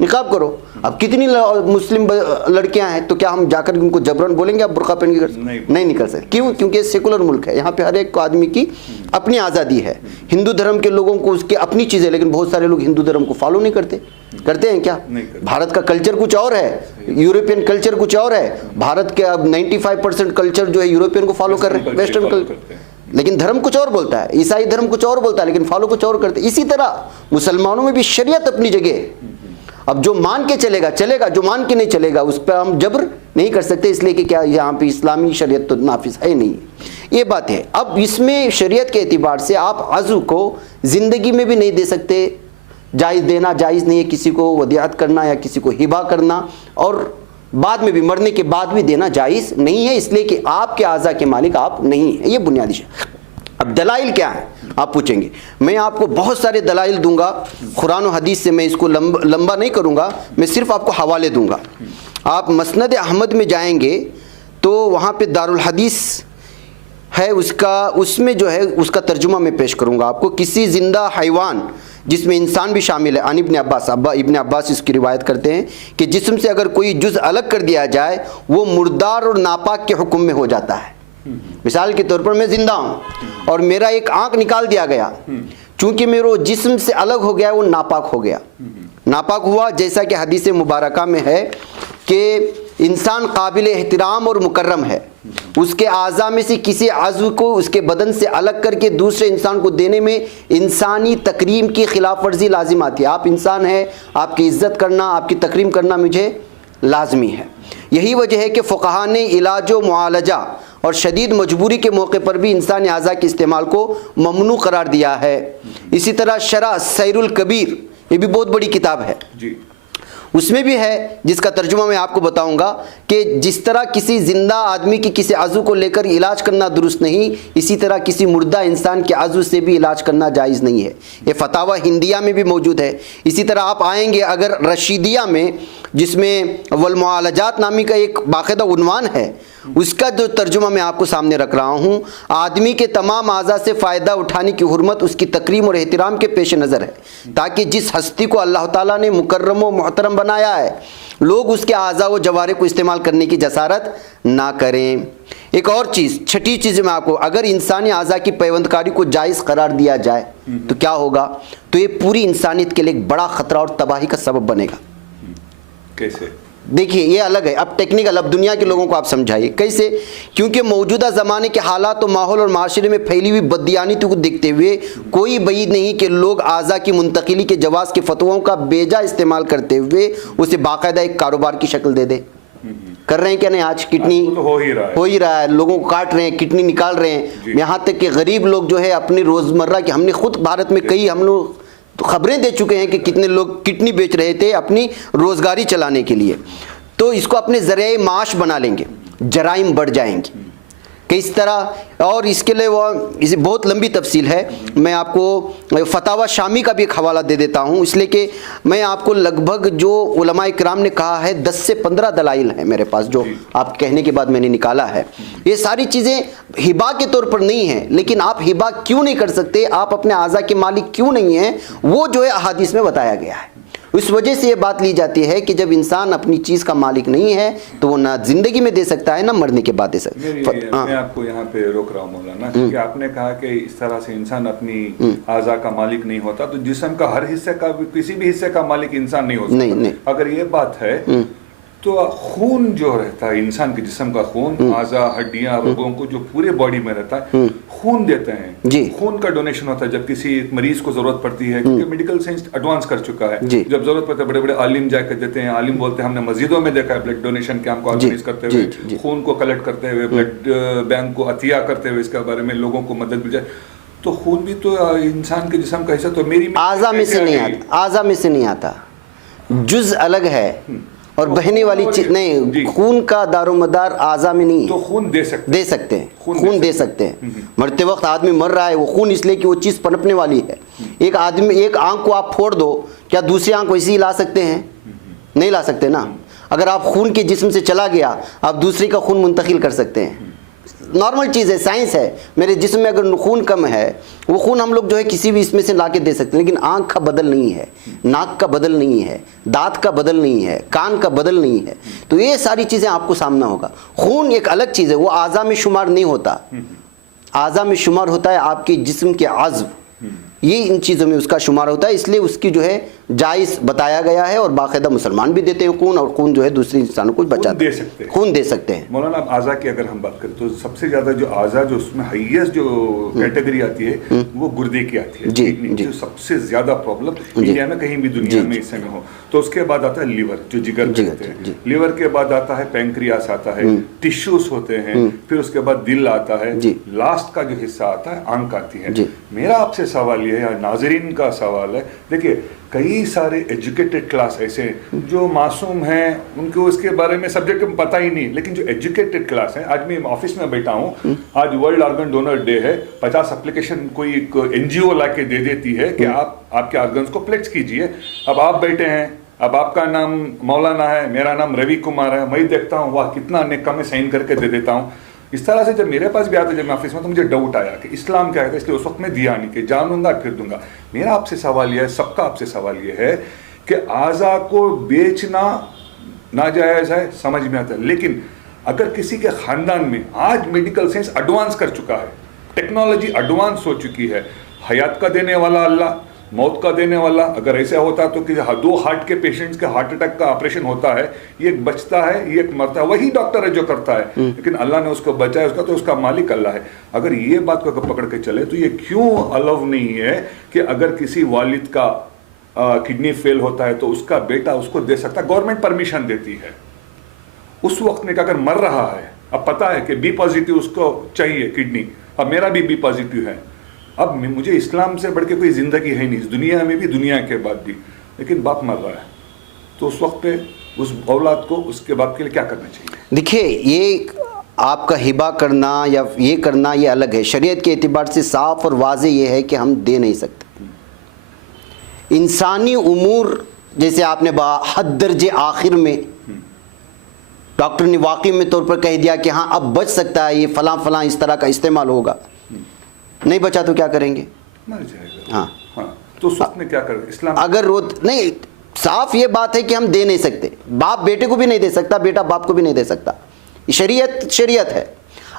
نقاب کرو. اب کتنی مسلم لڑکیاں ہیں تو کیا ہم جا کر ان کو جبرن بولیں گے آپ برقع پہن کے نہیں نکل سکتے؟ کیوں؟ کیونکہ سیکولر ملک ہے, یہاں پہ ہر ایک آدمی کی اپنی آزادی ہے. ہندو دھرم کے لوگوں کو اس کی اپنی چیزیں, لیکن بہت سارے لوگ ہندو دھرم کو فالو نہیں کرتے. کرتے ہیں کیا؟ بھارت کا کلچر کچھ اور ہے, یورپین کلچر کچھ اور ہے. بھارت کے اب 95% کلچر جو ہے یورپین کو فالو کر رہے ہیں, ویسٹرن کلچر, لیکن دھرم کچھ اور بولتا ہے. عیسائی دھرم کچھ اور بولتا ہے لیکن فالو کچھ اور کرتے ہیں. اسی طرح مسلمانوں میں بھی شریعت اپنی جگہ ہے. اب جو مان کے چلے گا چلے گا, جو مان کے نہیں چلے گا اس پہ ہم جبر نہیں کر سکتے, اس لیے کہ کیا یہاں پہ اسلامی شریعت تو نافذ ہے نہیں. یہ بات ہے. اب اس میں شریعت کے اعتبار سے آپ عضو کو زندگی میں بھی نہیں دے سکتے, جائز دینا جائز نہیں ہے کسی کو ودیعت کرنا یا کسی کو ہبہ کرنا, اور بعد میں بھی مرنے کے بعد بھی دینا جائز نہیں ہے, اس لیے کہ آپ کے اعضاء کے مالک آپ نہیں ہیں. یہ بنیادی ہے. اب دلائل کیا ہیں آپ پوچھیں گے, میں آپ کو بہت سارے دلائل دوں گا قرآن و حدیث سے. میں اس کو لمبا نہیں کروں گا, میں صرف آپ کو حوالے دوں گا. آپ مسند احمد میں جائیں گے تو وہاں پہ دارالحدیث ہے, اس میں جو ہے اس کا ترجمہ میں پیش کروں گا آپ کو. کسی زندہ حیوان جس میں انسان بھی شامل ہے, عن ابن عباس, ابن عباس اس کی روایت کرتے ہیں کہ جسم سے اگر کوئی جز الگ کر دیا جائے وہ مردار اور ناپاک کے حکم میں ہو جاتا ہے. مثال کے طور پر میں زندہ ہوں اور میرا ایک آنکھ نکال دیا گیا, چونکہ میرا جسم سے الگ ہو گیا وہ ناپاک ہو گیا. ناپاک ہوا جیسا کہ حدیث مبارکہ میں ہے کہ انسان قابل احترام اور مکرم ہے, اس کے اعضاء میں سے کسی عضو کو اس کے بدن سے الگ کر کے دوسرے انسان کو دینے میں انسانی تکریم کی خلاف ورزی لازم آتی ہے. آپ انسان ہیں, آپ کی عزت کرنا, آپ کی تکریم کرنا مجھے لازمی ہے. یہی وجہ ہے کہ فقہا نے علاج و معالجہ اور شدید مجبوری کے موقع پر بھی انسانی اعضاء کے استعمال کو ممنوع قرار دیا ہے. اسی طرح شرح سیر الکبیر, یہ بھی بہت بڑی کتاب ہے, اس میں بھی ہے جس کا ترجمہ میں آپ کو بتاؤں گا کہ جس طرح کسی زندہ آدمی کی کسی عضو کو لے کر علاج کرنا درست نہیں, اسی طرح کسی مردہ انسان کے عضو سے بھی علاج کرنا جائز نہیں ہے. یہ فتاوی ہندیہ میں بھی موجود ہے. اسی طرح آپ آئیں گے اگر رشیدیہ میں, جس میں والمعالجات نامی کا ایک باقاعدہ عنوان ہے, اس کا جو ترجمہ میں آپ کو سامنے رکھ رہا ہوں, آدمی کے تمام اعضاء سے فائدہ اٹھانے کی حرمت اس کی تکریم اور احترام کے پیش نظر ہے, تاکہ جس ہستی کو اللہ تعالیٰ نے مکرم و محترم بنایا ہے لوگ اس کے اعضاء و جوارح کو استعمال کرنے کی جسارت نہ کریں. ایک اور چیز, چھٹی چیز میں آپ کو, اگر انسانی اعضاء کی پیوندکاری کو جائز قرار دیا جائے تو کیا ہوگا, تو یہ پوری انسانیت کے لیے ایک بڑا خطرہ اور تباہی کا سبب بنے گا. کیسے؟ دیکھیے یہ الگ ہے, اب ٹیکنیکل, اب دنیا کے لوگوں کو آپ سمجھائیے کیسے. کیونکہ موجودہ زمانے کے حالات و ماحول اور معاشرے میں پھیلی ہوئی بددیانتی کو دیکھتے ہوئے کوئی بعید نہیں کہ لوگ اعضاء کی منتقلی کے جواز کے فتووں کا بیجا استعمال کرتے ہوئے اسے باقاعدہ ایک کاروبار کی شکل دے دیں. کر رہے ہیں کیا نہیں؟ آج کڈنی ہو ہی رہا ہے, لوگوں کو کاٹ رہے ہیں, کڈنی نکال رہے ہیں. یہاں تک کہ غریب لوگ جو ہے اپنی روزمرہ کی, ہم نے خود بھارت میں کئی ہم لوگ تو خبریں دے چکے ہیں کہ کتنے لوگ کڈنی بیچ رہے تھے اپنی روزگاری چلانے کے لیے, تو اس کو اپنے ذریعہ معاش بنا لیں گے, جرائم بڑھ جائیں گے کس طرح. اور اس کے لیے وہ بہت لمبی تفصیل ہے, میں آپ کو فتاوی شامی کا بھی ایک حوالہ دے دیتا ہوں, اس لیے کہ میں آپ کو لگ بھگ جو علماء کرام نے کہا ہے 10 سے 15 دلائل ہیں میرے پاس جو آپ کہنے کے بعد میں نے نکالا ہے. یہ ساری چیزیں ہبا کے طور پر نہیں ہیں, لیکن آپ ہبا کیوں نہیں کر سکتے, آپ اپنے اعضاء کے مالک کیوں نہیں ہیں, وہ جو ہے احادیث میں بتایا گیا ہے. اس وجہ سے یہ بات لی جاتی ہے کہ جب انسان اپنی چیز کا مالک نہیں ہے تو وہ نہ زندگی میں دے سکتا ہے نہ مرنے کے بعد دے سکتا ہے. میں آپ کو یہاں پہ روک رہا ہوں مولانا, کیونکہ آپ نے کہا کہ اس طرح سے انسان اپنی اعضاء کا مالک نہیں ہوتا, تو جسم کا ہر حصے کا, کسی بھی حصے کا مالک انسان نہیں ہو سکتا. اگر یہ بات ہے تو خون جو رہتا ہے انسان کے جسم کا خون, اعضاء, ہڈیاں, رگوں کو جو پورے باڈی میں رہتا ہے, خون دیتے ہیں, خون کا ڈونیشن ہوتا ہے جب کسی مریض کو ضرورت پڑتی ہے, کیونکہ میڈیکل سائنس ایڈوانس کر چکا ہے, جب ضرورت پڑتا ہے بڑے بڑے عالم جا کے دیتے ہیں. عالم بولتے ہیں ہم نے مسجدوں میں دیکھا ہے بلڈ ڈونیشن کیمپ کو آرگنائز کرتے ہوئے, خون کو کلیکٹ کرتے ہوئے, بلڈ بینک کو عطیہ کرتے ہوئے, اس کے بارے میں لوگوں کو مدد مل جائے. تو خون بھی تو انسان کے جسم کا حصہ, تو میری اعضاء میں سے نہیں آتا, اعضاء میں سے نہیں آتا, جز الگ ہے اور بہنے والی چیز نہیں. خون کا دار و مدار اعضاء میں نہیں ہے. تو خون دے سکتے ہیں, خون دے سکتے ہیں. مرتے وقت آدمی مر رہا ہے, وہ خون اس لیے کہ وہ چیز پنپنے والی ہے. ایک آدمی, ایک آنکھ کو آپ پھوڑ دو, کیا دوسری آنکھ کو اسی لا سکتے ہیں؟ نہیں لا سکتے نا. اگر آپ خون کے جسم سے چلا گیا, آپ دوسری کا خون منتقل کر سکتے ہیں, نارمل چیز ہے، سائنس ہے. میرے جسم میں اگر خون کم ہے، وہ خون ہم لوگ جو ہے کسی بھی اس میں سے لا کے دے سکتے ہیں، لیکن آنکھ کا بدل نہیں ہے، ناک کا بدل نہیں ہے، دانت کا بدل نہیں ہے، کان کا بدل نہیں ہے. تو یہ ساری چیزیں آپ کو سامنا ہوگا. خون ایک الگ چیز ہے، وہ اعضاء میں شمار نہیں ہوتا. اعضاء میں شمار ہوتا ہے آپ کے جسم کے عضو، یہ ان چیزوں میں اس کا شمار ہوتا ہے. اس لیے اس کی جو ہے جائز بتایا گیا ہے، اور باقاعدہ مسلمان بھی دیتے ہیں خون، اور خون جو ہے دوسرے انسانوں کو بچاتے ہیں، خون دے سکتے ہیں. مولانا اب اعضاء کی اگر ہم بات کریں تو سب سے زیادہ جو اعضاء جو اس میں ہائیسٹ جو کیٹیگری آتی ہے وہ گردے کی آتی ہے. جی جو سب سے زیادہ پرابلم انڈیا میں کہیں بھی دنیا میں اس میں ہو. تو اس کے بعد آتا ہے لیور جو جگر کہتے ہیں، لیور کے بعد آتا ہے پینکریاس آتا ہے، ٹیشوز ہوتے ہیں، پھر اس کے بعد دل آتا ہے، لاسٹ کا جو حصہ آتا ہے آنکھ آتی ہے. میرا آپ سے سوال یہ ہے، یا ناظرین کا سوال ہے، دیکھیے کئی سارے ایجوکیٹڈ کلاس ایسے ہیں جو معصوم ہیں، ان کو اس کے بارے میں سبجیکٹ میں پتہ ہی نہیں، لیکن جو ایجوکیٹڈ کلاس ہیں، آج میں آفس میں بیٹھا ہوں، آج ورلڈ آرگن ڈونر ڈے ہے، 50 اپلیکیشن کوئی ایک NGO لا کے دے دیتی ہے کہ آپ کے آرگنز کو پلیکس کیجئے. اب آپ بیٹھے ہیں، اب آپ کا نام مولانا ہے، میرا نام روی کمار ہے، میں دیکھتا ہوں واہ کتنا نیک کام میں سائن کر کے دے دیتا ہوں. اس طرح سے جب میرے پاس بھی آتا ہے، جب میں آفس میں، تو مجھے ڈاؤٹ آیا کہ اسلام کیا ہے، اس لیے اس وقت میں دیا نہیں کہ جانوں گا پھر دوں گا. میرا آپ سے سوال یہ ہے، سب کا آپ سے سوال یہ ہے کہ اعضاء کو بیچنا ناجائز ہے، سمجھ میں آتا ہے، لیکن اگر کسی کے خاندان میں آج میڈیکل سائنس ایڈوانس کر چکا ہے، ٹیکنالوجی ایڈوانس ہو چکی ہے، حیات کا دینے والا اللہ، موت کا دینے والا، اگر ایسا ہوتا تو کہ 2 ہارٹ کے پیشنٹس کے ہارٹ اٹیک کا آپریشن ہوتا ہے، یہ ایک بچتا ہے، یہ ایک مرتا ہے، وہی ڈاکٹر ہے جو کرتا ہے، لیکن اللہ نے اس کو بچایا، اس کا تو اس کا مالک اللہ ہے. اگر یہ بات کو پکڑ کے چلے تو یہ کیوں الاؤ نہیں ہے کہ اگر کسی والد کا کڈنی فیل ہوتا ہے تو اس کا بیٹا اس کو دے سکتا ہے، گورنمنٹ پرمیشن دیتی ہے اس وقت میں کہ اگر مر رہا ہے، اب پتا ہے کہ B پازیٹیو اس کو چاہیے کڈنی، اب میرا بھی B پازیٹیو ہے، اب مجھے اسلام سے بڑھ کے کوئی زندگی ہے نہیں اس دنیا میں بھی، دنیا کے بعد بھی، لیکن باپ مر رہا ہے، تو اس وقت پہ اس اولاد کو اس کے باپ کے لیے کیا کرنا چاہیے؟ دیکھیے یہ آپ کا ہبہ کرنا یا یہ کرنا یہ الگ ہے. شریعت کے اعتبار سے صاف اور واضح یہ ہے کہ ہم دے نہیں سکتے. انسانی امور جیسے آپ نے حد درجے آخر میں ڈاکٹر نے واقعی میں طور پر کہہ دیا کہ ہاں اب بچ سکتا ہے، یہ فلاں فلاں اس طرح کا استعمال ہوگا، نہیں بچا تو کیا کریں گے؟ مر جائے گا. ہاں تو اس وقت میں کیا کریں؟ اسلام اگر نہیں، صاف یہ بات ہے کہ ہم دے نہیں سکتے. باپ بیٹے کو بھی نہیں دے سکتا، بیٹا باپ کو بھی نہیں دے سکتا. شریعت ہے.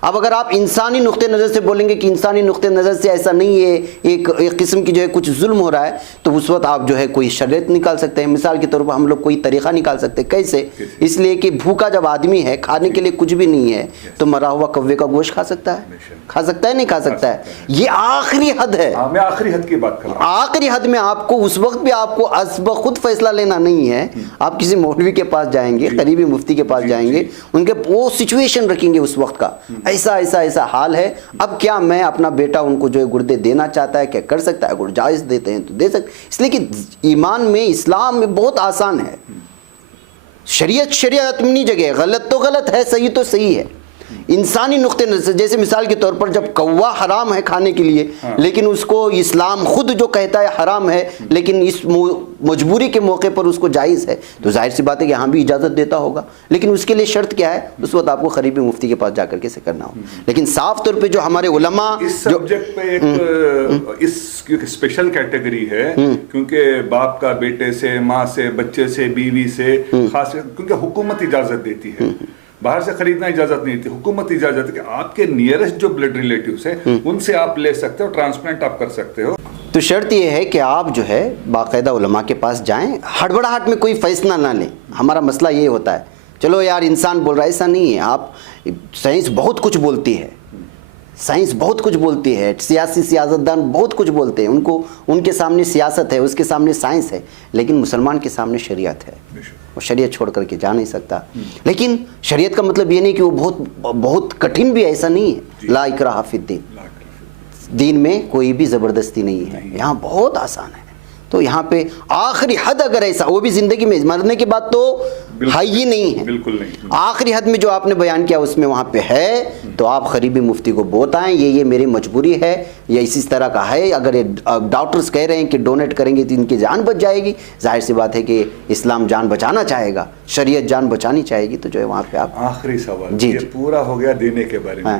اب اگر آپ انسانی نقطہ نظر سے بولیں گے کہ انسانی نقطہ نظر سے ایسا نہیں ہے، ایک قسم کی جو ہے کچھ ظلم ہو رہا ہے، تو اس وقت آپ جو ہے کوئی شریعت نکال سکتے ہیں. مثال کے طور پر ہم لوگ کوئی طریقہ نکال سکتے ہیں. کیسے؟ اس لیے کہ بھوکا جب آدمی ہے، کھانے کے لیے کچھ بھی نہیں ہے، تو مرا ہوا کوے کا گوشت کھا سکتا ہے؟ کھا سکتا ہے نہیں کھا سکتا ہے؟ یہ آخری حد ہے. میں آخری حد کی بات کر رہا ہوں. آخری حد میں آپ کو اس وقت بھی آپ کو خود فیصلہ لینا نہیں ہے. آپ کسی مولوی کے پاس جائیں گے، قریبی مفتی کے پاس جائیں گے، ان کے وہ سچویشن رکھیں گے اس وقت کا، ایسا حال ہے. اب کیا میں اپنا بیٹا ان کو جو ہے گردے دینا چاہتا ہے، کیا کر سکتا ہے؟ اگر جائز دیتے ہیں تو دے سکتے. اس لیے کہ ایمان میں، اسلام میں بہت آسان ہے. شریعت اپنی جگہ، غلط تو غلط ہے، صحیح تو صحیح ہے. انسانی نقطہ نظر سے، جیسے مثال کے طور پر جب کوا حرام ہے کھانے کے لیے، لیکن اس کو اسلام خود جو کہتا ہے حرام ہے، لیکن اس مجبوری کے موقع پر اس کو جائز ہے، تو ظاہر سی بات ہے کہ یہاں بھی اجازت دیتا ہوگا. لیکن اس کے لیے شرط کیا ہے؟ اس وقت آپ کو قریبی مفتی کے پاس جا کر کے سے کرنا ہو. لیکن صاف طور پہ جو ہمارے علماء اس سبجیکٹ پہ ایک اسپیشل کیٹیگری ہے، کیونکہ باپ کا بیٹے سے، ماں سے، بچے سے، بیوی سے، خاص کیونکہ حکومت اجازت دیتی ہے. باہر سے خریدنا اجازت نہیں تھی، حکومت اجازت ہے کہ آپ کے نیئرسٹ جو بلڈ ریلیٹیوز ہیں ان سے آپ لے سکتے ہو، ٹرانسپلانٹ آپ کر سکتے ہو. تو شرط یہ ہے کہ آپ جو ہے باقاعدہ علماء کے پاس جائیں، ہڑبڑاہٹ میں کوئی فیصلہ نہ لیں. ہمارا مسئلہ یہ ہوتا ہے، چلو یار انسان بول رہا ہے، ایسا نہیں ہے. آپ سائنس بہت کچھ بولتی ہے، سائنس بہت کچھ بولتی ہے، سیاستدان بہت کچھ بولتے ہیں، ان کے سامنے سیاست ہے، اس کے سامنے سائنس ہے، لیکن مسلمان کے سامنے شریعت ہے. وہ شریعت چھوڑ کر کے جا نہیں سکتا. لیکن شریعت کا مطلب یہ نہیں کہ وہ بہت کٹھن بھی، ایسا نہیں ہے. لا اکراہ فی الدین، دین میں کوئی بھی زبردستی نہیں ہے، یہاں بہت آسان ہے. تو یہاں پہ آخری حد اگر ایسا، وہ بھی زندگی میں، مرنے کے بعد تو ہے ہی نہیں ہے، بالکل نہیں. آخری حد میں جو آپ نے بیان کیا اس میں وہاں پہ ہے، تو آپ قریبی مفتی کو بتائیں یہ میری مجبوری ہے، یا اسی طرح کا ہے. اگر ڈاکٹرز کہہ رہے ہیں کہ ڈونیٹ کریں گے تو ان کی جان بچ جائے گی، ظاہر سی بات ہے کہ اسلام جان بچانا چاہے گا، شریعت جان بچانی چاہے گی، تو جو ہے وہاں پہ آپ. آخری سوال، یہ پورا ہو گیا دینے کے بارے میں.